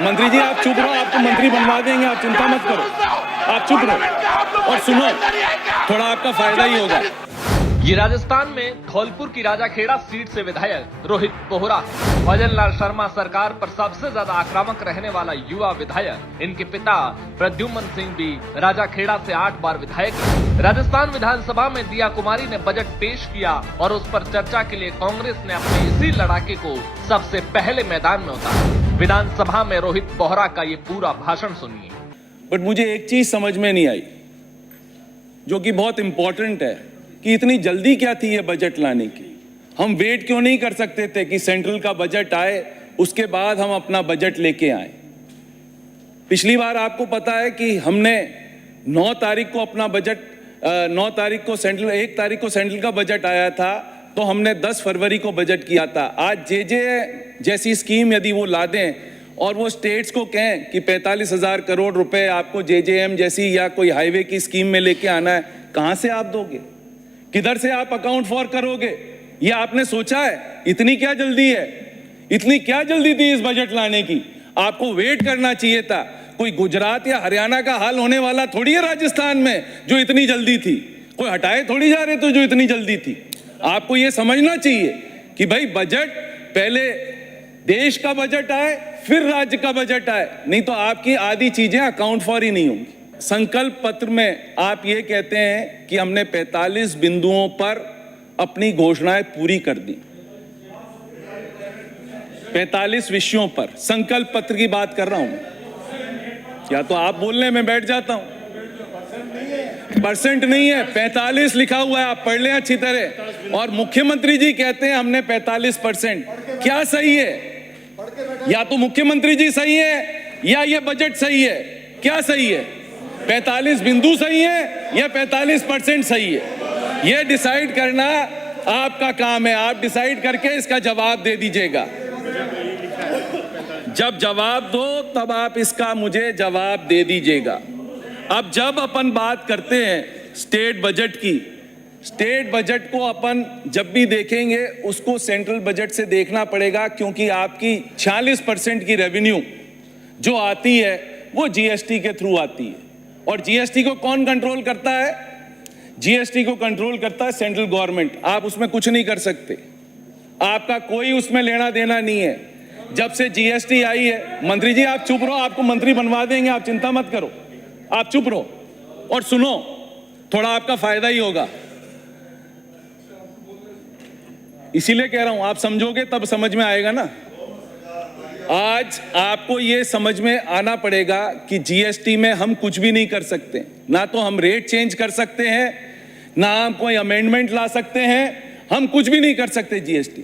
मंत्री जी आप चुप रहो, आपको मंत्री बनवा देंगे, आप चिंता मत करो, आप चुप रहो और सुनो, थोड़ा आपका फायदा ही होगा। ये राजस्थान में धौलपुर की राजाखेड़ा सीट से विधायक रोहित बोहरा है। भजन लाल शर्मा सरकार पर सबसे ज्यादा आक्रामक रहने वाला युवा विधायक। इनके पिता प्रद्युम्न सिंह भी राजाखेड़ा से 8 बार विधायक रहे। राजस्थान विधानसभा में दिया कुमारी ने बजट पेश किया और उस पर चर्चा के लिए कांग्रेस ने अपने इसी लड़ाके को सबसे पहले मैदान में उतारा। विधानसभा में रोहित बोहरा का ये पूरा भाषण सुनिए। बट मुझे एक चीज समझ में नहीं आई, जो कि बहुत इंपॉर्टेंट है, कि इतनी जल्दी क्या थी ये बजट लाने की। हम वेट क्यों नहीं कर सकते थे कि सेंट्रल का बजट आए, उसके बाद हम अपना बजट लेके आए। पिछली बार आपको पता है कि हमने 9 तारीख को अपना बजट 9 तारीख को सेंट्रल 1 तारीख को सेंट्रल का बजट आया था, तो हमने 10 फरवरी को बजट किया था। आज जे जैसी स्कीम यदि वो ला दें और वो स्टेट्स को कहें कि 45,000 करोड़ रुपए आपको JJM जैसी या कोई हाईवे की स्कीम में लेके आना है, कहां से आप दोगे? किधर से आप अकाउंट फॉर करोगे? ये आपने सोचा है? इतनी क्या जल्दी है? इतनी क्या जल्दी थी इस बजट लाने की? आपको वेट करना चाहिए था। कोई गुजरात या हरियाणा का हाल होने वाला थोड़ी है राजस्थान में जो इतनी जल्दी थी। कोई हटाए थोड़ी जा रहे थे जो इतनी जल्दी थी। आपको ये समझना चाहिए कि भाई बजट पहले देश का बजट आए, फिर राज्य का बजट आए, नहीं तो आपकी आधी चीजें अकाउंट फॉर ही नहीं होंगी। संकल्प पत्र में आप ये कहते हैं कि हमने 45 बिंदुओं पर अपनी घोषणाएं पूरी कर दी। 45 विषयों पर संकल्प पत्र की बात कर रहा हूं। या तो आप बोलने में बैठ जाता हूं। परसेंट नहीं है, 45 लिखा हुआ है, आप पढ़ लें अच्छी तरह। और मुख्यमंत्री जी कहते हैं हमने 45%। क्या सही है? या तो मुख्यमंत्री जी सही है या ये बजट सही है। क्या सही है? 45 बिंदु सही है या 45% सही है? ये डिसाइड करना आपका काम है। आप डिसाइड करके इसका जवाब दे दीजिएगा। जब जवाब दो तब आप इसका मुझे जवाब दे दीजिएगा। अब जब अपन बात करते हैं स्टेट बजट की, स्टेट बजट को अपन जब भी देखेंगे उसको सेंट्रल बजट से देखना पड़ेगा, क्योंकि आपकी 46% की रेवेन्यू जो आती है वो GST के थ्रू आती है। और GST को कौन कंट्रोल करता है? GST को कंट्रोल करता है सेंट्रल गवर्नमेंट। आप उसमें कुछ नहीं कर सकते, आपका कोई उसमें लेना देना नहीं है। जब से GST आई है, मंत्री जी आप चुप रहो, आपको मंत्री बनवा देंगे, आप चिंता मत करो, आप चुप रहो और सुनो, थोड़ा आपका फायदा ही होगा। इसीलिए कह रहा हूं, आप समझोगे तब समझ में आएगा ना। आज आपको ये समझ में आना पड़ेगा कि GST में हम कुछ भी नहीं कर सकते। ना तो हम रेट चेंज कर सकते हैं, ना हम कोई अमेंडमेंट ला सकते हैं, हम कुछ भी नहीं कर सकते। GST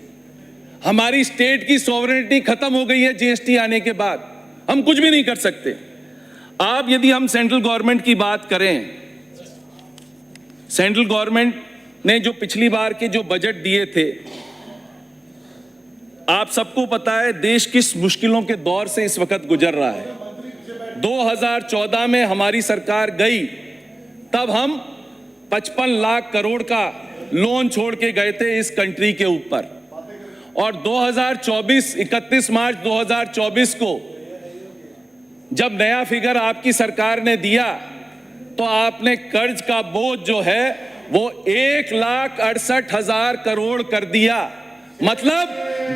हमारी स्टेट की सॉवरेनिटी खत्म हो गई है। GST आने के बाद हम कुछ भी नहीं कर सकते। आप यदि हम सेंट्रल गवर्नमेंट की बात करें, सेंट्रल गवर्नमेंट ने जो पिछली बार के जो बजट दिए थे, आप सबको पता है देश किस मुश्किलों के दौर से इस वक्त गुजर रहा है। 2014 में हमारी सरकार गई, तब हम 55 लाख करोड़ का लोन छोड़ के गए थे इस कंट्री के ऊपर। और 31 मार्च 2024 को जब नया फिगर आपकी सरकार ने दिया, तो आपने कर्ज का बोझ जो है वो 1,68,000 करोड़ कर दिया। मतलब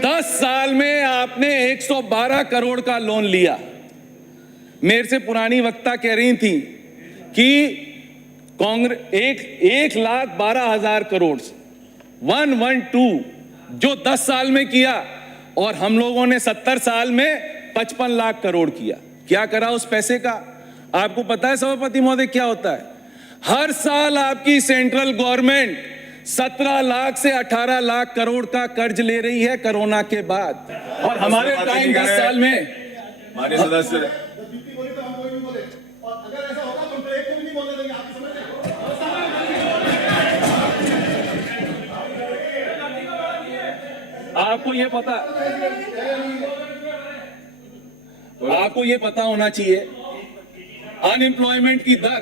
10 साल में आपने 112 करोड़ का लोन लिया। मेरे से पुरानी वक्ता कह रही थी कि कांग्रेस 1,12,000 करोड़ 112 जो 10 साल में किया, और हम लोगों ने 70 साल में 55 लाख करोड़ किया। क्या करा उस पैसे का? आपको पता है सभापति महोदय क्या होता है? हर साल आपकी सेंट्रल गवर्नमेंट 17 लाख से 18 लाख करोड़ का कर्ज ले रही है कोरोना के बाद। और हमारे टाइम 10 साल में माननीय सदस्य आपको ये पता होना चाहिए, अनएम्प्लॉयमेंट की दर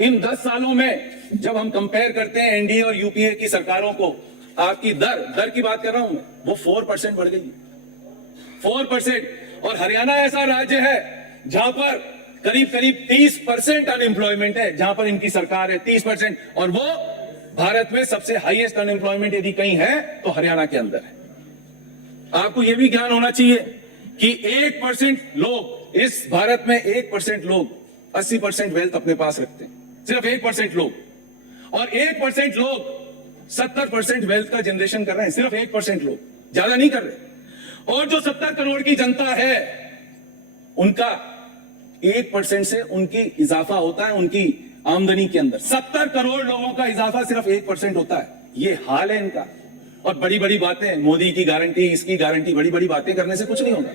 इन 10 सालों में जब हम कंपेयर करते हैं एनडीए और यूपीए की सरकारों को, आपकी दर की बात कर रहा हूं मैं, वो 4% बढ़ गई। 4%। और हरियाणा ऐसा राज्य है जहां पर करीब करीब 30% अनएम्प्लॉयमेंट है, जहां पर इनकी सरकार है 30%, और वो भारत में सबसे हाईएस्ट अनएम्प्लॉयमेंट यदि कहीं है तो हरियाणा के अंदर है। आपको यह भी ज्ञान होना चाहिए कि 1% लोग इस भारत में 1% लोग 80% वेल्थ अपने पास रखते हैं, सिर्फ 1% लोग, और 1% लोग 70% वेल्थ का जनरेशन कर रहे हैं, सिर्फ 1% लोग, ज्यादा नहीं कर रहे। और जो 70 करोड़ की जनता है उनका 1% से उनकी इजाफा होता है उनकी आमदनी के अंदर। 70 करोड़ लोगों का इजाफा सिर्फ 1% होता है। ये हाल है इनका। और बड़ी बड़ी बातें, मोदी की गारंटी, इसकी गारंटी, बड़ी बड़ी बातें करने से कुछ नहीं होगा।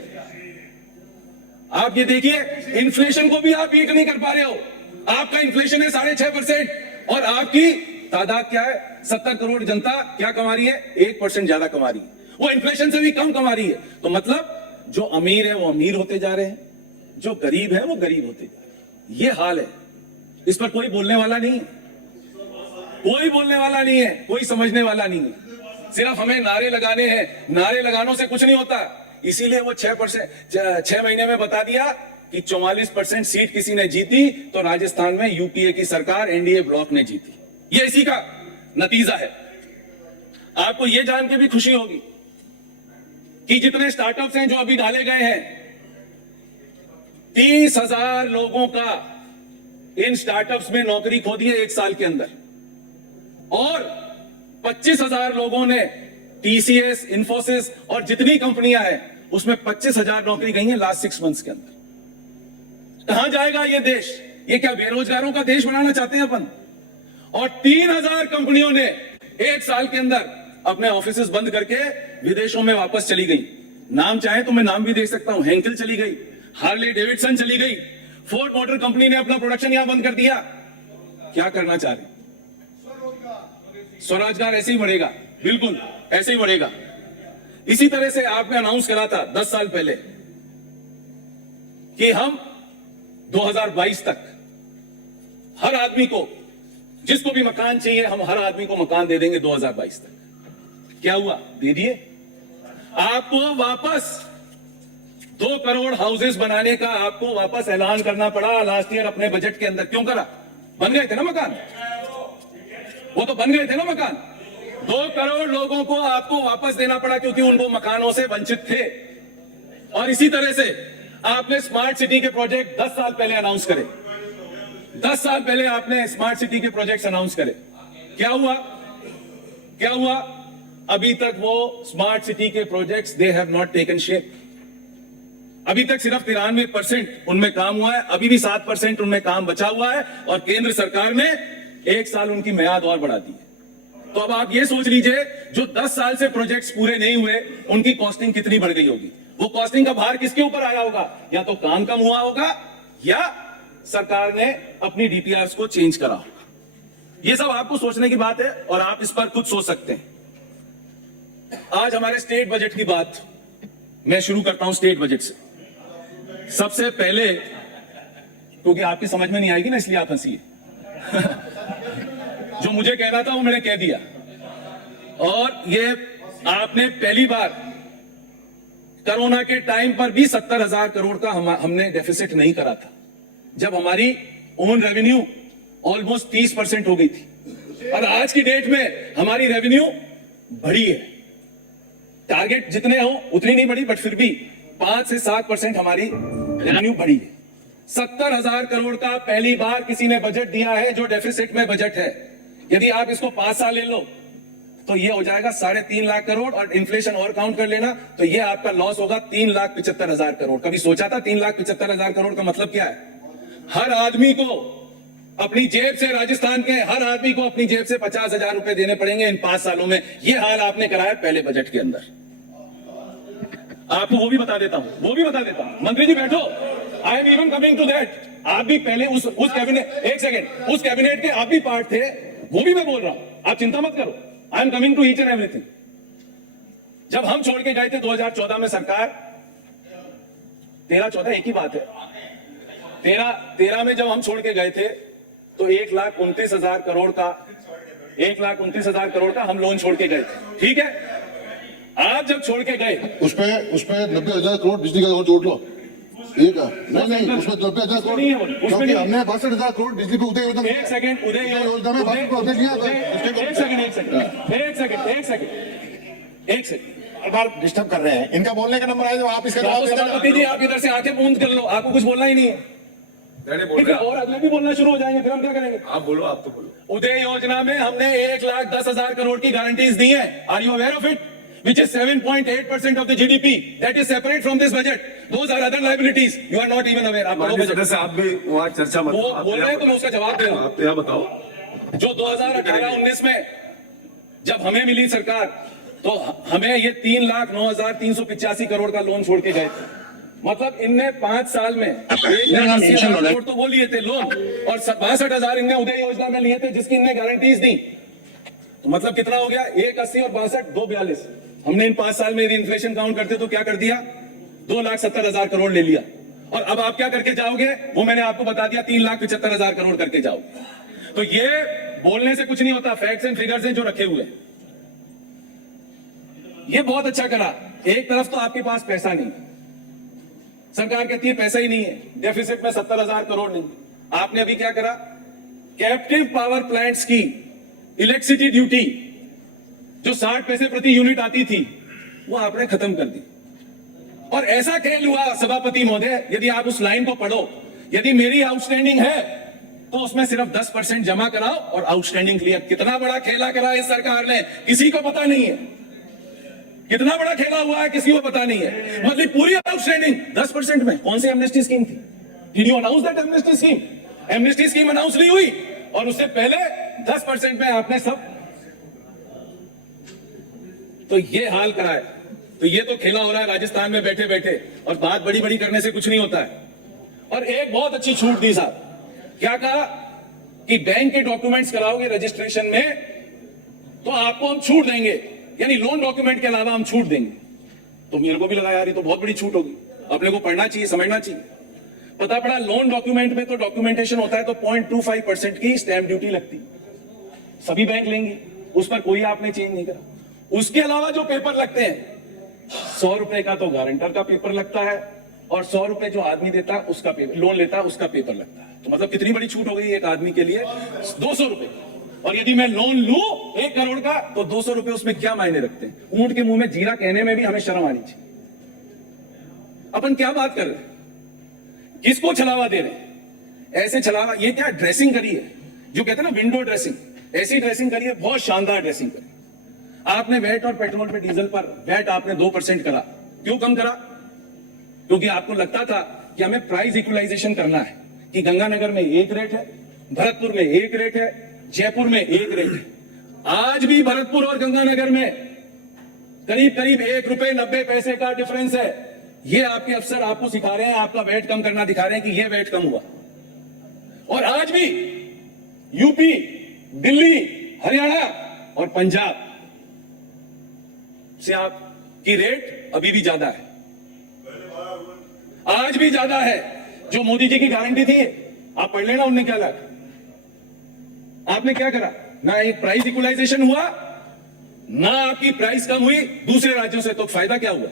आप ये देखिए, इन्फ्लेशन को भी आप बीट नहीं कर पा रहे हो। आपका इन्फ्लेशन है 6.5% और आपकी तादाद क्या है? 70 करोड़ जनता क्या कमा रही है? 1% ज्यादा कमा रही है, वो इन्फ्लेशन से भी कम कमा रही है। तो मतलब जो अमीर है वो अमीर होते जा रहे हैं, जो गरीब है वो गरीब होते जा रहे हैं। ये हाल है। इस पर कोई बोलने वाला नहीं है, कोई बोलने वाला नहीं है, कोई समझने वाला नहीं है। सिर्फ हमें नारे लगाने हैं, नारे लगानों से कुछ नहीं होता। इसीलिए वो 6 महीने में बता दिया कि 44% सीट किसी ने जीती तो राजस्थान में यूपीए की सरकार, एनडीए ब्लॉक ने जीती। ये इसी का नतीजा है। आपको यह जान के भी खुशी होगी कि जितने स्टार्टअप्स हैं जो अभी डाले गए हैं, 30,000 लोगों का इन स्टार्टअप्स में नौकरी खो दी है 1 साल के अंदर, और 25,000 लोगों ने टीसीएस, इन्फोसिस और जितनी कंपनियां हैं उसमें 25,000 नौकरी गई हैं लास्ट 6 मंथ्स के अंदर। कहां जाएगा ये देश? ये क्या बेरोजगारों का देश बनाना चाहते हैं अपन? और 3,000 कंपनियों ने 1 साल के अंदर अपने ऑफिसेस बंद करके विदेशों में वापस चली गई। नाम चाहे तो मैं नाम भी दे सकता हूं। हेंकल चली गई, हार्ले डेविडसन चली गई, फोर्ड मोटर कंपनी ने अपना प्रोडक्शन यहां बंद कर दिया। क्या करना चाह रहे? स्वरोजगार ऐसे ही बढ़ेगा, बिल्कुल ऐसे ही बढ़ेगा। इसी तरह से आपने अनाउंस करा था 10 साल पहले कि हम 2022 तक हर आदमी को, जिसको भी मकान चाहिए, हम हर आदमी को मकान दे देंगे 2022 तक। क्या हुआ? दे दिए। आपको वापस 2 करोड़ हाउसेस बनाने का आपको वापस ऐलान करना पड़ा लास्ट ईयर अपने बजट के अंदर। क्यों करा? बन गए थे ना मकान, वो तो बन गए थे ना मकान। 2 करोड़ लोगों को आपको वापस देना पड़ा क्योंकि उनको मकानों से वंचित थे। और इसी तरह से आपने स्मार्ट सिटी के प्रोजेक्ट 10 साल पहले अनाउंस करे। 10 साल पहले आपने स्मार्ट सिटी के प्रोजेक्ट्स अनाउंस करे। क्या हुआ? क्या हुआ? अभी तक वो स्मार्ट सिटी के projects they have not taken shape. अभी तक सिर्फ 93% उनमें काम हुआ है, अभी भी 7% उनमें काम बचा हुआ है, और केंद्र सरकार ने 1 साल उनकी मियाद और बढ़ा दी है। तो अब आप ये सोच लीजिए, जो 10 साल से प्रोजेक्ट्स पूरे नहीं हुए उनकी कॉस्टिंग कितनी बढ़ गई होगी। वो कॉस्टिंग का भार किसके ऊपर आया होगा? या तो काम कम हुआ होगा या सरकार ने अपनी डीपीआरस को चेंज करा होगा। ये सब आपको सोचने की बात है और आप इस पर खुद सोच सकते हैं। आज हमारे स्टेट बजट की बात मैं शुरू करता हूं स्टेट बजट से। सबसे पहले, क्योंकि आपकी समझ में नहीं आएगी ना इसलिए आप हंसिए जो मुझे कहना था वो मैंने कह दिया। और ये आपने पहली बार कोरोना के टाइम पर भी 70,000 करोड़ का हमने डेफिसिट नहीं करा था, जब हमारी ओन रेवेन्यू ऑलमोस्ट 30% हो गई थी। और आज की डेट में हमारी रेवेन्यू बढ़ी है। टारगेट जितने हो उतनी नहीं बढ़ी, बट फिर भी 5 से 7% हमारी रेवेन्यू बढ़ी है। 70,000 करोड़ का पहली बार किसी ने बजट दिया है जो डेफिसिट में बजट है। यदि आप इसको 5 साल ले लो तो ये हो जाएगा 3.5 लाख करोड़, और इन्फ्लेशन और काउंट कर लेना तो ये आपका लॉस होगा 3,75,000 करोड़। कभी सोचा था 3,75,000 करोड़ का मतलब क्या है? हर आदमी को अपनी जेब से, राजस्थान के हर आदमी को अपनी जेब से 50,000 रुपए देने पड़ेंगे इन 5 सालों में। ये हाल आपने कराया पहले बजट के अंदर। आपको वो भी बता देता हूं, मंत्री जी बैठो, I am even coming to that. आप भी पहले उस कैबिनेट, एक सेकेंड, उस कैबिनेट के आप भी पार्ट थे, वो भी मैं बोल रहा हूं, आप चिंता मत करो। I am coming to each and everything. जब हम छोड़ के गए थे 2014 में सरकार, 13-14 एक ही बात है, 13 में जब हम छोड़ के गए थे तो 1,29,000 करोड़ का हम लोन छोड़ के गए थे। ठीक है, आप जब छोड़ के गए उस पे 90,000 करोड़ बिजली का जोड़ लो। ये का नहीं उसमें 90,000 करोड़ नहीं है वो, उसमें क्योंकि नहीं है। हमने 62,000 करोड़ बिजली पे उदय योजना में एक सेकंड उदय योजना में 62 हमने लिया था। एक सेकंड बार डिस्टर्ब कर रहे हैं। इनका बोलने का नंबर है, जो आप इसका तो जवाब दे सभापति जी आप इधर से आके बूंद कर लो, आपको कुछ बोलना ही नहीं है। ठीक है, और अगले भी बोलना शुरू हो जाएंगे, फिर हम क्या करेंगे? आप बोलो, आप तो बोलो। उदय योजना में हमने 1,10,000 करोड़ की गारंटीज दी हैं। Are you aware of it? Which is 7.8% of the GDP. That is separate from this budget. Those are other liabilities. You are not even aware. आप माननीय सदस्य आप भी वहाँ चर्चा मत वो करो। आप बोल रहे हैं तो मैं उसका जवाब दे रहा हूँ। आप यहाँ बताओ। जो 2018-19 में जब हमें मिली सरकार, तो हमें ये 3,09,385 करोड़ का लोन छोड़ के गए थे। मतलब इनने 5 साल में 1,80,000 करोड़ तो वो लिए थे लोन, और 62,000 इनने उदय योजना में लिए थे, जिसकी इनने गारंटीज दी। तो मतलब कितना हो गया? 1,80 और 62, 2,42। हमने इन 5 साल में यदि इन्फ्लेशन काउंट करते तो क्या कर दिया? 2,70,000 करोड़ ले लिया। और अब आप क्या करके जाओगे वो मैंने आपको बता दिया, 3,75,000 करोड़ करके जाओगे। तो ये बोलने से कुछ नहीं होता, फैक्ट्स एंड फिगर्स हैं जो रखे हुए हैं। ये बहुत अच्छा करा। एक तरफ तो आपके पास पैसा नहीं, सरकार कहती है पैसा ही नहीं है, डेफिसिट में 70,000 करोड़ नहीं। आपने अभी क्या करा? कैप्टिव पावर प्लांट्स की इलेक्ट्रिसिटी ड्यूटी जो 60 पैसे प्रति यूनिट आती थी, वो आपने खत्म कर दी। और ऐसा खेल हुआ सभापति महोदय, यदि आप उस लाइन को पढ़ो, यदि मेरी आउटस्टैंडिंग है तो उसमें सिर्फ 10% जमा कराओ और आउटस्टैंडिंग क्लियर। कितना बड़ा खेला करा इस सरकार ने, किसी को पता नहीं है। कितना बड़ा खेला हुआ है, किसी को पता नहीं है। मतलब पूरी आउटस्टैंडिंग 10% में। कौन सी एमनेस्टी स्कीम थी? Did you announce that amnesty scheme? Amnesty scheme announce नहीं हुई, और उससे पहले 10% में आपने सब। तो ये हाल करा है। तो ये तो खेला हो रहा है राजस्थान में बैठे बैठे, और बात बड़ी बड़ी करने से कुछ नहीं होता है। और एक बहुत अच्छी छूट दी साहब। क्या कहा कि बैंक के डॉक्यूमेंट्स कराओगे रजिस्ट्रेशन में तो आपको हम छूट देंगे, यानी लोन डॉक्यूमेंट के अलावा हम छूट देंगे। तो मेरे को भी लगा यार ये तो बहुत बड़ी छूट होगी, अपने को पढ़ना चाहिए, समझना चाहिए। पता पड़ा लोन डॉक्यूमेंट में तो डॉक्यूमेंटेशन होता है तो 0.25% की स्टैंप ड्यूटी लगती, सभी बैंक लेंगे, उस पर कोई आपने चेंज नहीं करा। उसके अलावा जो पेपर लगते हैं, 100 रुपए का तो गारंटर का पेपर लगता है, और 100 रुपए जो आदमी देता है उसका पेपर, लोन लेता है उसका पेपर लगता है। तो मतलब कितनी बड़ी छूट हो गई एक आदमी के लिए? 200 रुपए। और यदि मैं लोन लूं 1 करोड़ का तो 200 रुपए उसमें क्या मायने रखते हैं? ऊंट के मुंह में जीरा कहने में भी हमें शर्म आनी चाहिए। अपन क्या बात कर रहे हैं? किसको छलावा दे रहे हैं? ऐसे छलावा, ये क्या ड्रेसिंग करी है जो कहते हैं ना विंडो ड्रेसिंग, ऐसी ड्रेसिंग करी है, बहुत शानदार ड्रेसिंग करी। आपने वैट और पेट्रोल पे डीजल पर वैट आपने 2% करा। क्यों कम करा? क्योंकि आपको लगता था कि हमें प्राइस इक्वलाइजेशन करना है, कि गंगानगर में एक रेट है, भरतपुर में एक रेट है, जयपुर में एक रेट है। आज भी भरतपुर और गंगानगर में करीब करीब 1 रुपए 90 पैसे का डिफरेंस है। ये आपके अफसर आपको सिखा रहे हैं, आपका वेट कम करना दिखा रहे हैं कि ये वेट कम हुआ। और आज भी यूपी, दिल्ली, हरियाणा और पंजाब से आपकी रेट अभी भी ज्यादा है, आज भी ज्यादा है। जो मोदी जी की गारंटी थी आप पढ़ लेना, उनने क्या लगा। आपने क्या करा? ना एक प्राइस इक्वलाइजेशन हुआ, ना आपकी प्राइस कम हुई दूसरे राज्यों से, तो फायदा क्या हुआ?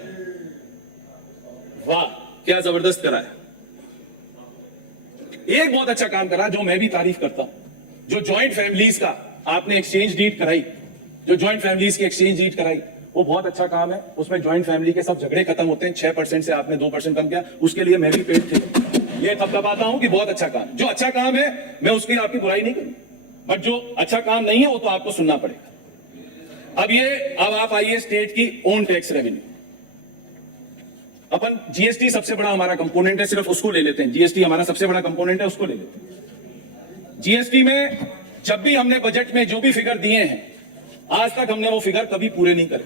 वाह क्या जबरदस्त करा है। एक बहुत अच्छा काम करा जो मैं भी तारीफ करता हूं, जो ज्वाइंट फैमिलीज का आपने एक्सचेंज डीड कराई, जो ज्वाइंट फैमिलीज की एक्सचेंज डीड कराई, वो बहुत अच्छा काम है। उसमें ज्वाइंट फैमिली के सब झगड़े खत्म होते हैं। 6% से आपने 2% कम किया, उसके लिए मैं भी पेट थे। ये थपथपाता हूं कि बहुत अच्छा काम। जो अच्छा काम है मैं उसकी आपकी बुराई नहीं करूं, बट जो अच्छा काम नहीं है वो तो आपको सुनना पड़ेगा। अब आप आइए स्टेट की ओन टैक्स रेवेन्यू। अपन जीएसटी सबसे बड़ा हमारा कंपोनेंट है, सिर्फ उसको ले लेते हैं। जीएसटी हमारा सबसे बड़ा कंपोनेंट है, उसको ले लेते हैं। जीएसटी में जब भी हमने बजट में जो भी फिगर दिए हैं, आज तक हमने वो फिगर कभी पूरे नहीं करे,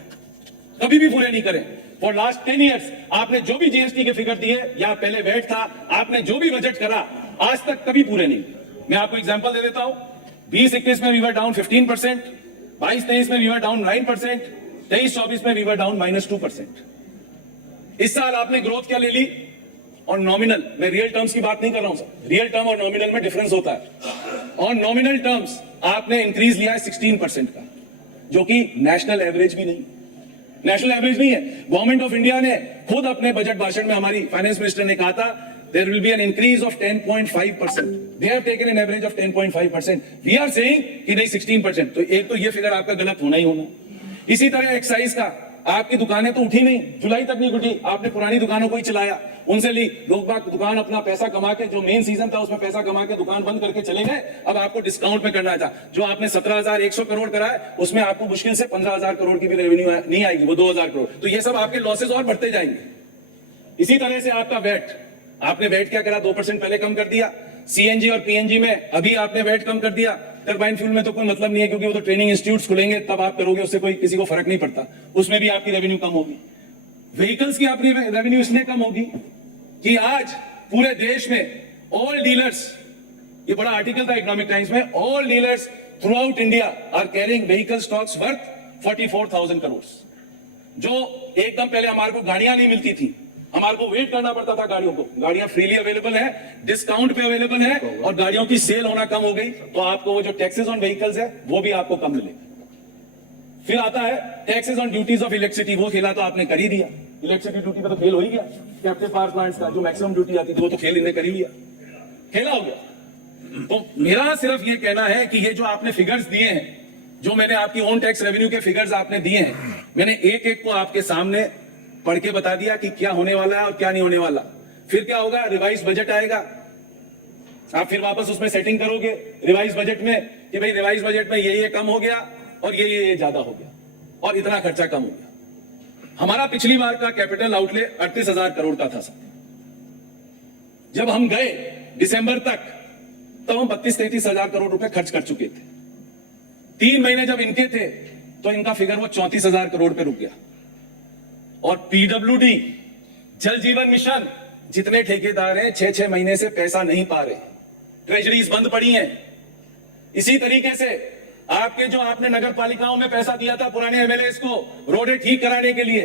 कभी भी पूरे नहीं करे। फॉर लास्ट 10 ईयर्स आपने जो भी जीएसटी के फिगर दिए, या पहले वेट था, आपने जो भी बजट करा, आज तक कभी पूरे नहीं। मैं आपको एग्जांपल दे देता हूं। 20-21 में वी वर डाउन 15%, 22-23 में वी वर डाउन 9%, 23-24 में वी वर डाउन -2%। इस साल आपने ग्रोथ क्या ले ली? और नॉमिनल, मैं रियल टर्म्स की बात नहीं कर रहा हूं सर, रियल टर्म और नॉमिनल में डिफरेंस होता है। और नॉमिनल टर्म्स आपने इंक्रीज लिया है 16% का, जो कि नेशनल एवरेज भी नहीं। नेशनल एवरेज नहीं है। गवर्नमेंट ऑफ इंडिया ने खुद अपने बजट भाषण में, हमारी फाइनेंस मिनिस्टर ने कहा था, there will be an increase of 10.5%. They have taken an average of 10.5%. We are saying कि नहीं 16%. तो एक तो ये फिगर आपका गलत होना ही होना। इसी तरह एक्साइज का, आपकी दुकानें तो उठी नहीं, जुलाई तक नहीं उठी, आपने पुरानी दुकानों को ही चलाया, उनसे ली, लोग बाग दुकान अपना पैसा कमा के, जो मेन सीजन था उसमें पैसा कमा के दुकान बंद करके चले गए। अब आपको डिस्काउंट में करना था, जो आपने 17,100 करोड़ कराया, उसमें आपको मुश्किल से 15,000 करोड़ की भी रेवेन्यू नहीं आएगी, वो 2,000 करोड़। तो ये सब आपके लॉसेस और बढ़ते जाएंगे। इसी तरह से आपका वैट, आपने वैट क्या करा, 2% पहले कम कर दिया। सीएनजी और पीएनजी में अभी आपने वैट कम कर दिया। टरबाइन फ्यूल में तो कोई मतलब नहीं है, क्योंकि वो तो ट्रेनिंग इंस्टीट्यूट्स खुलेंगे तब आप करोगे, उससे कोई किसी को फर्क नहीं पड़ता, उसमें भी आपकी रेवेन्यू कम होगी। व्हीकल्स की आपकी रेवेन्यू इसलिए कम होगी कि आज पूरे देश में ऑल डीलर्स, ये बड़ा आर्टिकल था इकोनॉमिक टाइम्स में, all dealers throughout India are carrying vehicle stocks worth 44,000 crore. जो एकदम पहले हमारे को गाड़ियां नहीं मिलती थी, हमारे को वेट करना पड़ता था गाड़ियों को, गाड़ियां फ्रीली अवेलेबल है, डिस्काउंट पे अवेलेबल है, और गाड़ियों की सेल होना कम हो गई, तो आपको वो जो टैक्सेस ऑन व्हीकल्स है वो भी आपको कम मिलेगा। फिर आता है taxes on duties of electricity, वो खेला तो आपने कर ही दिया। इलेक्ट्रिसिटी ड्यूटी पे तो खेल हो ही गया, कैप्टिव पावर प्लांट्स का जो मैक्सिमम ड्यूटी आती थी वो तो खेल इन्हें कर ही लिया, खेला हो गया। तो मेरा सिर्फ ये कहना है कि ये जो आपने फिगर्स दिए हैं, जो मैंने आपकी ओन टैक्स रेवेन्यू के फिगर्स आपने दिए हैं, मैंने एक एक को आपके सामने पढ़ के बता दिया कि क्या होने वाला है और क्या नहीं होने वाला। फिर क्या होगा, रिवाइज बजट आएगा, आप फिर वापस उसमें सेटिंग करोगे रिवाइज बजट में कि भाई रिवाइज बजट में ये कम हो गया और ये ज्यादा हो गया और इतना खर्चा कम हो गया। हमारा पिछली बार का कैपिटल आउटले 38,000 करोड़ का था सर। जब हम गए दिसंबर तक, तब हम 32-33,000 करोड़ रुपए खर्च कर चुके थे। 3 महीने जब इनके थे तो इनका फिगर वो 34,000 करोड़ पे रुक गया। और पीडब्ल्यूडी, जल जीवन मिशन, जितने ठेकेदार हैं 6-6 महीने से पैसा नहीं पा रहे, ट्रेजरीज बंद पड़ी हैं। इसी तरीके से आपके जो आपने नगर पालिकाओं में पैसा दिया था पुराने एमएलए को रोडें ठीक कराने के लिए,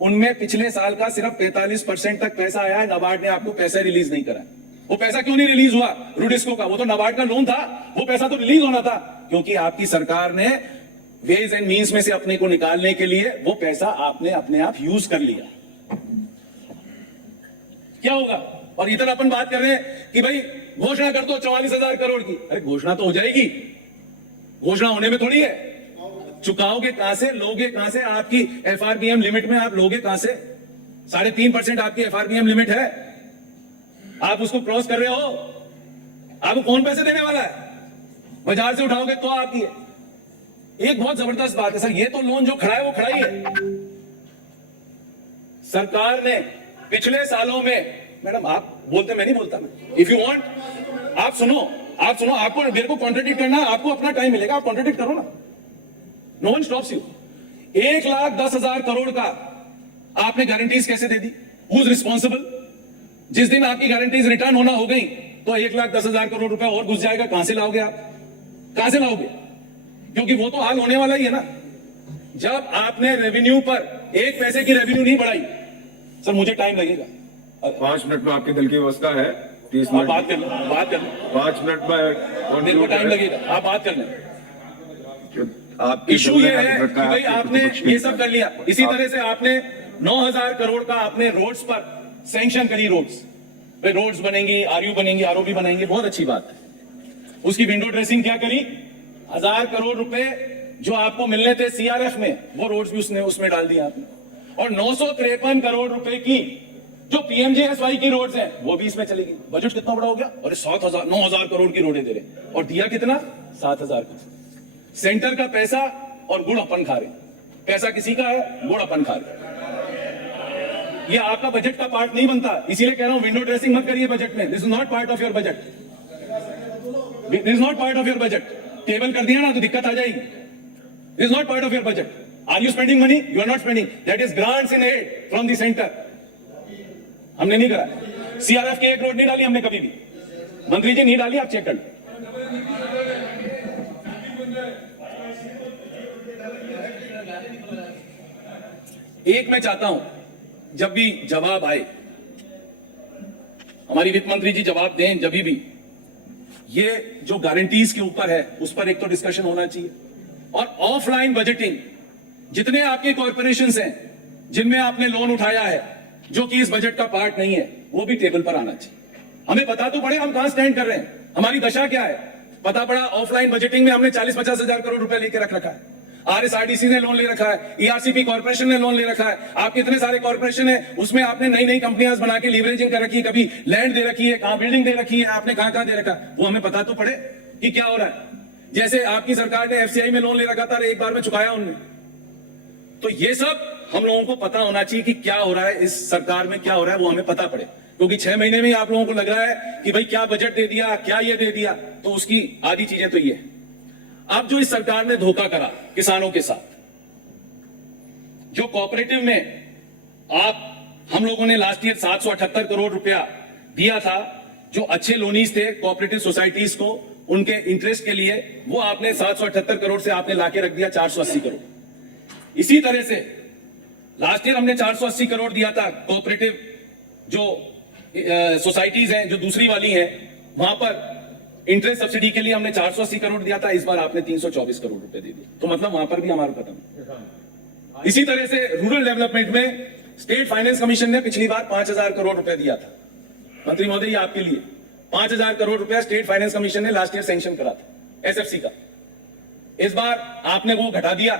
उनमें पिछले साल का सिर्फ 45% तक पैसा आया है। नाबार्ड ने आपको पैसा रिलीज नहीं करा। वो पैसा क्यों नहीं रिलीज हुआ रूडिस्को का? वो तो नाबार्ड का लोन था, वो पैसा तो रिलीज होना था, क्योंकि आपकी सरकार ने वेज एंड मीन्स में से अपने को निकालने के लिए वो पैसा आपने अपने आप यूज कर लिया। क्या होगा? और इधर अपन बात कर रहे हैं कि भाई घोषणा कर दो 44,000 करोड़ की। अरे घोषणा तो हो जाएगी, घोषणा होने में थोड़ी है। चुकाओगे कहां से, लोगे कहां से? आपकी एफआरबीएम लिमिट में आप लोगे कहां से? 3.5% आपकी एफआरबीएम लिमिट है, आप उसको क्रॉस कर रहे हो। आपको कौन पैसे देने वाला है? बाजार से उठाओगे तो आपकी है। एक बहुत जबरदस्त बात है सर, ये तो लोन जो खड़ा है वो खड़ा ही है। सरकार ने पिछले सालों में, मैडम आप बोलते, मैं नहीं बोलता, मैं इफ यू वांट आप सुनो, आपको मेरे को कॉन्ट्रडिक्ट करना, आपको अपना टाइम मिलेगा, आप कॉन्ट्रडिक्ट करो ना, no one stops you. 1,10,000 crore का आपने गारंटीज कैसे दे दी? Who is responsible? जिस दिन आपकी गारंटीज रिटर्न होना हो गई तो 1,10,000 करोड़ रुपए और घुस जाएगा। कहां से लाओगे आप? कहां से लाओगे? क्योंकि वो तो हाल होने वाला ही है ना। जब आपने रेवेन्यू पर 1 पैसे की रेवेन्यू नहीं बढ़ाई, सर मुझे टाइम लगेगा, 5 मिनट में आपके दल की व्यवस्था है, 30 आप मिनट बात कर लें, 5 मिनट में मेरे को टाइम लगेगा, आप बात कर लें। आप इशू ये है कि भाई आपने ये सब कर लिया। इसी तरह से आपने 9,000 करोड़ का आपने रोड्स पर सैंक्शन करी, रोड्स भाई रोड्स बनेंगी, आरयू बनेंगी, आरओबी बनाएंगे, बहुत अच्छी बात है। उसकी विंडो ड्रेसिंग क्या करी? 1,000 करोड़ रुपए जो आपको मिलने थे सीआरएफ में, वो रोड्स भी उसमें डाल दिया आपने। और 953 करोड़ रुपए की जो पीएमजीएसवाई की रोड्स हैं वो भी इसमें चलेगी। बजट कितना बड़ा हो गया? और 9,000 करोड़ की रोडें दे रहे, और दिया कितना? 7,000 करोड़। सेंटर का पैसा और गुड़ अपन खा रहे, पैसा किसी का है, गुड़ अपन खा रहे। ये आपका बजट का पार्ट नहीं बनता, इसीलिए कह रहा हूं विंडो ड्रेसिंग मत करिए बजट में। This is not part of your budget, this is not part of your budget. Table कर दिया ना तो दिक्कत आ जाएगी। This is not part of your budget. Are you spending money? You are not spending, that is grants in aid from the centre. हमने नहीं करा। सीआरएफ की 1 करोड़ नहीं डाली हमने कभी भी, मंत्री जी नहीं डाली, आप चेक कर लो। एक मैं चाहता हूं जब भी जवाब आए, हमारी वित्त मंत्री जी जवाब दें, जब भी ये जो गारंटीज के ऊपर है उस पर एक तो डिस्कशन होना चाहिए। और ऑफलाइन बजटिंग, जितने आपके कॉरपोरेशंस हैं जिनमें आपने लोन उठाया है जो कि इस बजट का पार्ट नहीं है, वो भी टेबल पर आना चाहिए। हमें पता तो पड़े हम कहां स्टैंड कर रहे हैं, हमारी दशा क्या है। पता पड़ा ऑफलाइन बजटिंग में हमने 40-50 हजार करोड़ रुपए लेके रख रखा है, आरएसआरडीसी ने लोन ले रखा है, ईआरसीपी कॉर्पोरेशन ने लोन ले रखा है, आपके इतने सारे कॉर्पोरेशन है उसमें आपने नई नई कंपनियां बना के लीवरेजिंग कर रखी है, कभी लैंड दे रखी है, कहां बिल्डिंग दे रखी है, आपने कहां दे रखा है, वो हमें पता तो पड़े कि क्या हो रहा है। जैसे आपकी सरकार ने एफसीआई में लोन ले रखा था, एक बार में चुकाया उनने। तो ये सब हम लोगों को पता होना चाहिए कि क्या हो रहा है इस सरकार में, क्या हो रहा है वो हमें पता पड़े, क्योंकि 6 महीने में आप लोगों को लग रहा है कि भाई क्या बजट दे दिया, क्या ये दे दिया, तो उसकी आधी चीजें तो ये है। अब जो इस सरकार ने धोखा करा किसानों के साथ, जो कोऑपरेटिव में हम लोगों ने लास्ट ईयर 778 करोड़ रुपया दिया था, जो अच्छे लोनीज थे कोऑपरेटिव सोसाइटीज को उनके इंटरेस्ट के लिए, वो आपने 778 करोड़ से आपने लाके रख दिया 480 करोड़। इसी तरह से लास्ट ईयर हमने 480 करोड़ दिया था कोऑपरेटिव जो सोसाइटीज हैं, जो दूसरी वाली हैं, वहां पर इंटरेस्ट सब्सिडी के लिए हमने 480 करोड़ दिया था, इस बार आपने 324 करोड़ रुपए दे दिए, तो मतलब वहां पर भी हमारा खत्म। इसी तरह से रूरल डेवलपमेंट में स्टेट फाइनेंस कमीशन ने पिछली बार 5000 करोड़ रुपए दिया था। मंत्री महोदय ये आपके लिए 5000 करोड़ रुपया स्टेट फाइनेंस कमीशन ने लास्ट ईयर सैंक्शन करा था एसएफसी का, इस बार आपने वो घटा दिया,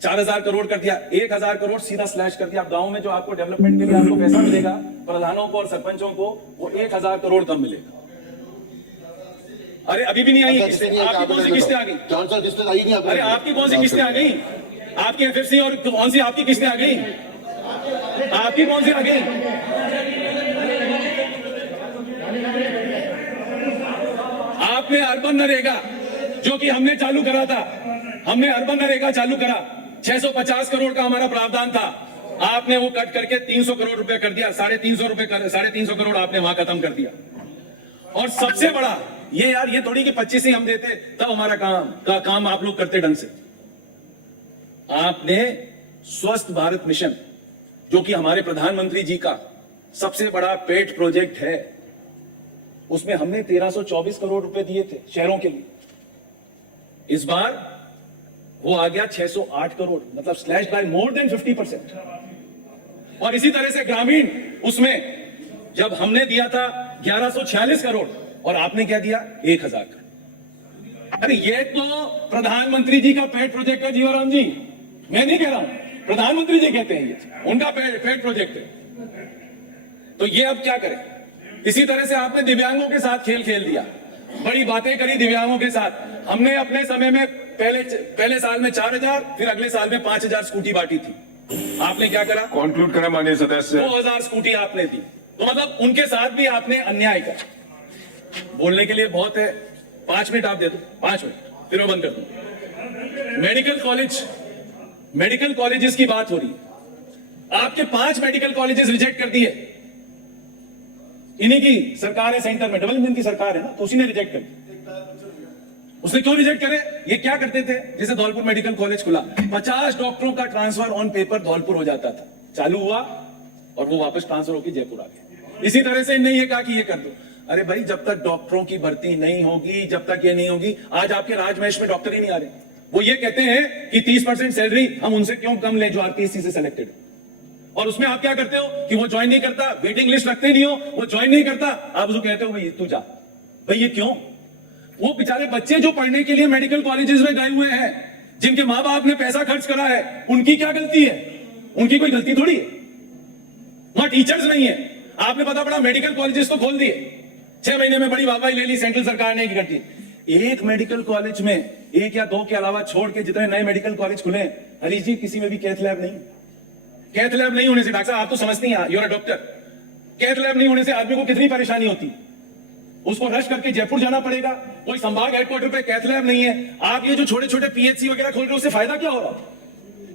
4000 करोड़ कर दिया, 1000 करोड़ सीधा स्लैश कर दिया। गांव में जो आपको डेवलपमेंट के लिए आपको पैसा मिलेगा प्रधानों को और सरपंचों को, वो 1000 करोड़ कम मिलेगा। अरे अभी भी नहीं आई, आपकी कौन सी किस्तें आ गई? 4 साल किस्तें आई नहीं। अरे आपकी कौन सी किस्तें आ गई? आपकी एफएफसी और कौन सी आपकी किस्तें आ गई? आपकी कौन सी आ गई? आपने अर्बन नरेगा जो कि हमने चालू करा था, हमने अर्बन नरेगा चालू करा, 650 करोड़ का हमारा प्रावधान था, आपने वो कट करके 300 करोड़ रुपए कर दिया, 350 करोड़ आपने वहां खत्म कर दिया। और सबसे बड़ा ये यार, ये थोड़ी कि 25 ही हम देते तब हमारा काम आप लोग करते ढंग से। आपने स्वस्थ भारत मिशन जो कि हमारे प्रधानमंत्री जी का सबसे बड़ा पेट प्रोजेक्ट है, उसमें हमने 1324 करोड़ रुपए दिए थे शहरों के लिए, इस बार वो आ गया 608 करोड़, मतलब स्लैश बाय मोर देन 50%। और इसी तरह से ग्रामीण, उसमें जब हमने दिया था 1146 करोड़ और आपने क्या दिया 1000 करोड़। अरे ये तो प्रधानमंत्री जी का पेट प्रोजेक्ट है जीवाराम जी, मैं नहीं कह रहा हूं, प्रधानमंत्री जी कहते हैं ये उनका पेट प्रोजेक्ट है। तो ये अब क्या करें? इसी तरह से आपने दिव्यांगों के साथ खेल खेल दिया, बड़ी बातें करी दिव्यांगों के साथ। हमने अपने समय में पहले साल में 4000, फिर अगले साल में 5000 स्कूटी बांटी थी, आपने क्या करा? कंक्लूड करें माननीय सदस्य। 2000 स्कूटी आपने दी, तो मतलब उनके साथ भी आपने अन्याय करा। बोलने के लिए बहुत है, 5 मिनट आप दे दो, 5 मिनट, फिर मैं बंद कर दूं। मेडिकल कॉलेजेस की बात हो रही है, आपके 5 मेडिकल कॉलेजेस रिजेक्ट कर दिए, इन्हीं की सरकार है सेंटर में, डबल इंजन की सरकार है ना, तो उसी ने रिजेक्ट कर दिया। उसने क्यों रिजेक्ट करे? ये क्या करते थे, जैसे धौलपुर मेडिकल कॉलेज खुला, 50 डॉक्टरों का ट्रांसफर ऑन पेपर धौलपुर हो जाता था, चालू हुआ और वो वापस ट्रांसफर होकर जयपुर आ गया। इसी तरह से इन्हें ये कहा कि ये कर दो। अरे भाई, जब तक डॉक्टरों की भर्ती नहीं होगी, जब तक ये नहीं होगी, आज आपके राजमहेश में डॉक्टर ही नहीं आ रहे। वो ये कहते हैं कि 30% सैलरी हम उनसे क्यों कम ले जो आरपीएससी से सिलेक्टेड, और उसमें आप क्या करते हो कि वो ज्वाइन नहीं करता, वेटिंग लिस्ट रखते नहीं हो, वो ज्वाइन नहीं करता, आप उसको कहते हो भाई तू जा। भाई ये क्यों? वो बेचारे बच्चे जो पढ़ने के लिए मेडिकल कॉलेजेस में गए हुए हैं, जिनके माँ बाप ने पैसा खर्च करा है, उनकी क्या गलती है? उनकी कोई गलती थोड़ी है, वहां टीचर्स नहीं है। आपने पता पड़ा मेडिकल कॉलेजेस तो खोल दिए, 6 महीने में बड़ी वाहवाही ले ली सेंट्रल सरकार ने, करती एक मेडिकल कॉलेज में 1 या 2 के अलावा छोड़ के जितने नए मेडिकल कॉलेज खुले, हरीश जी, किसी में भी कैथ लैब नहीं। कैथ लैब नहीं होने से, डॉक्टर साहब आप तो समझती हैं, you're a doctor, cath lab नहीं होने से आदमी को कितनी परेशानी होती, उसको रश करके जयपुर जाना पड़ेगा, कोई संभाग हेडक्वार्टर पे कैथ लैब नहीं है। आप ये जो छोटे छोटे पीएचसी वगैरह खोल रहे हो, उससे फायदा क्या हो रहा है?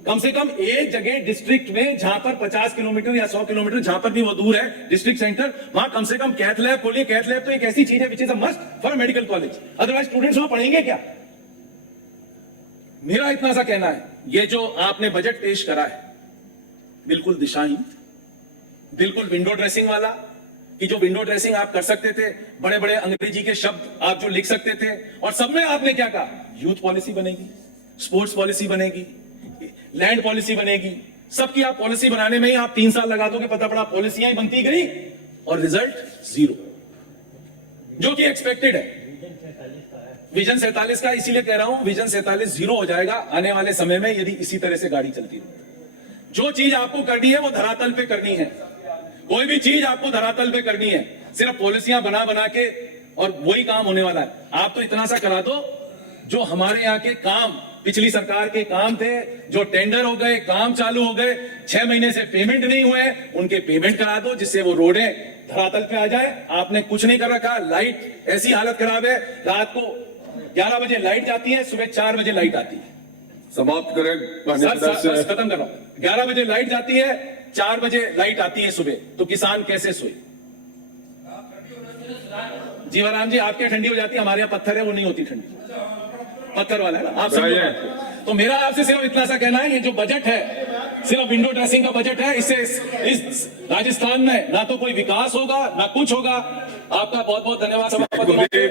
कम से कम एक जगह डिस्ट्रिक्ट में जहां पर 50 किलोमीटर या 100 किलोमीटर जहां पर भी वो दूर है डिस्ट्रिक्ट सेंटर, वहां कम से कम कैथ लैब खोलिए। कैथ लैब तो एक ऐसी चीज है which is a must for medical college, otherwise students वहां पढ़ेंगे क्या? मेरा इतना सा कहना है, ये जो आपने बजट पेश करा है बिल्कुल दिशाहीन, बिल्कुल विंडो ड्रेसिंग वाला, कि जो विंडो ड्रेसिंग आप कर सकते थे, बड़े बड़े अंग्रेजी के शब्द आप जो लिख सकते थे, और सब में आपने क्या कहा? यूथ पॉलिसी बनेगी, स्पोर्ट्स पॉलिसी बनेगी, लैंड पॉलिसी बनेगी, सबकी आप पॉलिसी बनाने में ही आप 3 साल लगा दोगे, पता पड़ा पॉलिसियां ही बनती गई और रिजल्ट 0, जो कि एक्सपेक्टेड है। विजन 47 का इसीलिए कह रहा हूं, विजन 47 0 हो जाएगा आने वाले समय में यदि इसी तरह से गाड़ी चलती रही। जो चीज आपको करनी है वो धरातल पे करनी है, कोई भी चीज आपको धरातल पे करनी है, सिर्फ पॉलिसियां बना बना के और वही काम होने वाला है। आप तो इतना सा करा दो, जो हमारे यहाँ के काम पिछली सरकार के काम थे, जो टेंडर हो गए, काम चालू हो गए, 6 महीने से पेमेंट नहीं हुए, उनके पेमेंट करा दो, जिससे वो रोडें धरातल पे आ जाए। आपने कुछ नहीं कर रखा, लाइट ऐसी हालत खराब है, रात को 11 बजे लाइट जाती है, सुबह 4 बजे लाइट आती है। समाप्त करें माननीय सर सदस्य। बस खत्म कर रहा हूं। 11 बजे लाइट जाती है, 4 बजे लाइट आती है सुबह, तो किसान कैसे सोए? जीवाराम जी, आपके ठंडी हो जाती है, हमारे यहाँ पत्थर है, वो नहीं होती ठंडी, पत्थर वाला है ना, आप समझो। तो मेरा आपसे सिर्फ इतना सा कहना है, ये जो बजट है सिर्फ विंडो ड्रेसिंग का बजट है। इससे इस राजस्थान में ना तो कोई विकास होगा ना कुछ होगा। आपका बहुत बहुत धन्यवाद सभापति।